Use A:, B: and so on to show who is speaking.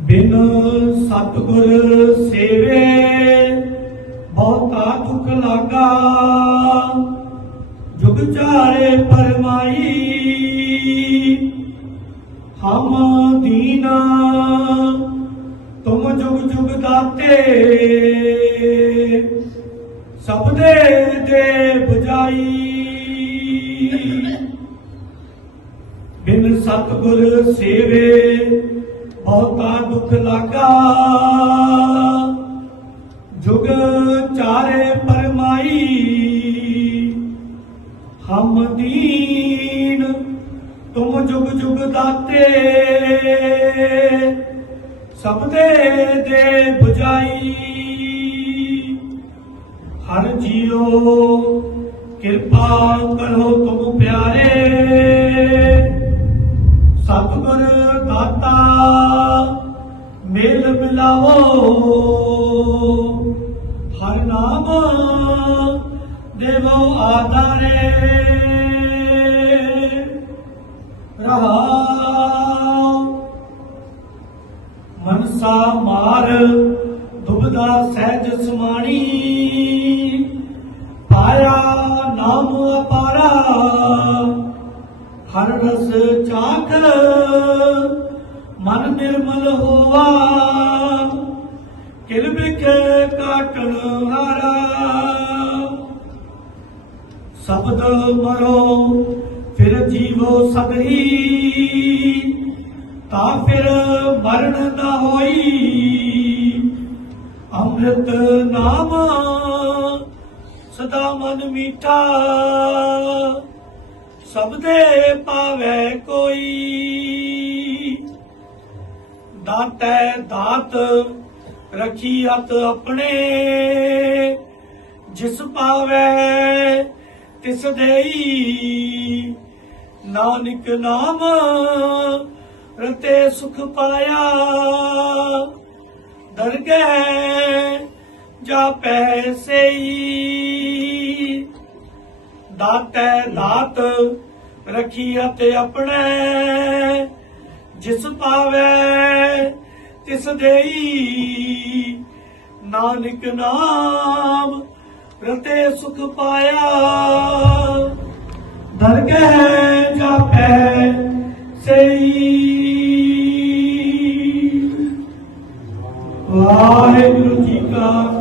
A: ਬਿਨ ਸਤਗੁਰ ਸੇਵੇ, ਬਹੁਤਾ ਦੁਖ ਲਾਗਾ। ਜੁਗ ਚਾਰੇ ਪਰਮਾਈ ਹਮ ਦੀਨਾ, ਤੁਮ ਜੁਗ ਜੁਗ ਦਾਤੇ। ਸਭ ਦੇ ਦੇ ਬੁਝਾਈ। ਬਿਨ ਸਤਗੁਰ ਸੇਵੇ ਬਹੁਤਾ ਦੁੱਖ ਲਾਗਾ। ਜੁਗ ਚਾਰੇ ਪਰਮਾਈ, ਹਮ ਦੀਨ ਤੁਮ ਜੁਗ ਜੁਗ ਦਾਤੇ। ਸਭ ਦੇ ਦੇ 부ਜਾਈ ਹਰ ਜੀਓ ਕਿਰਪਾ ਕਰੋ ਤੁਮ ਪਿਆਰੇ। ਸਤਿਗੁਰ ਦਾਤਾ ਮੇਲ ਮਿਲਾਵੋ ਹਰ ਨਾਮ ਦੇਵੋ ਆਧਾਰੇ। ਰਹਾਉ ਮਨਸਾ ਮਾਰ ਦੁਬਦਾ ਸਹਿਜ ਸਮਾਣੀ। ਪਾਇਆ ਨਾਮ ਅਪਾਰਾ। ਹਰ ਰਸ ਚਾਖ ਮਨ ਨਿਰਮਲ ਹੋਆ। ਕਿਲ ਬਿਖ ਕਾਟਣ ਹਾਰਾ ਸ਼ਬਦ ਮਰੋ, ਫਿਰ ਜੀਵੋ ਸਦਹੀ ਤਾਂ ਫਿਰ ਮਰਨ ਨਾ ਹੋਈ। ਅੰਮ੍ਰਿਤ ਨਾਮ ਸਦਾ ਮਨ ਮੀਠਾ। ਸਭ ਦੇ ਪਾਵੇ ਕੋਈ। ਦਾਤੈ ਦਾਤ, ਰਖੀ ਹੱਥ ਆਪਣੇ। ਜਿਸ ਪਾਵੇ ਤਿਸ ਦੇਈ, ਨਾਨਕ ਨਾਮ ਰਤੇ ਸੁਖ ਪਾਇਆ। ਦਰਗਹਿ ਜਾਪੈ ਪੈਸੇਈ ਦਾਤੈ ਦਾਤ, ਰਖੀ ਅਤੇ ਆਪਣੇ। ਜਿਸ ਪਾਵੇ ਤਿਸ ਦੇਈ। ਨਾਨਕ ਨਾਮ ਰਤੇ ਸੁਖ ਪਾਇਆ। ਦਰਗਹਿ ਜਾਪੈ ਸਈ। ਵਾਹਿਗੁਰੂ ਜੀ ਕਾ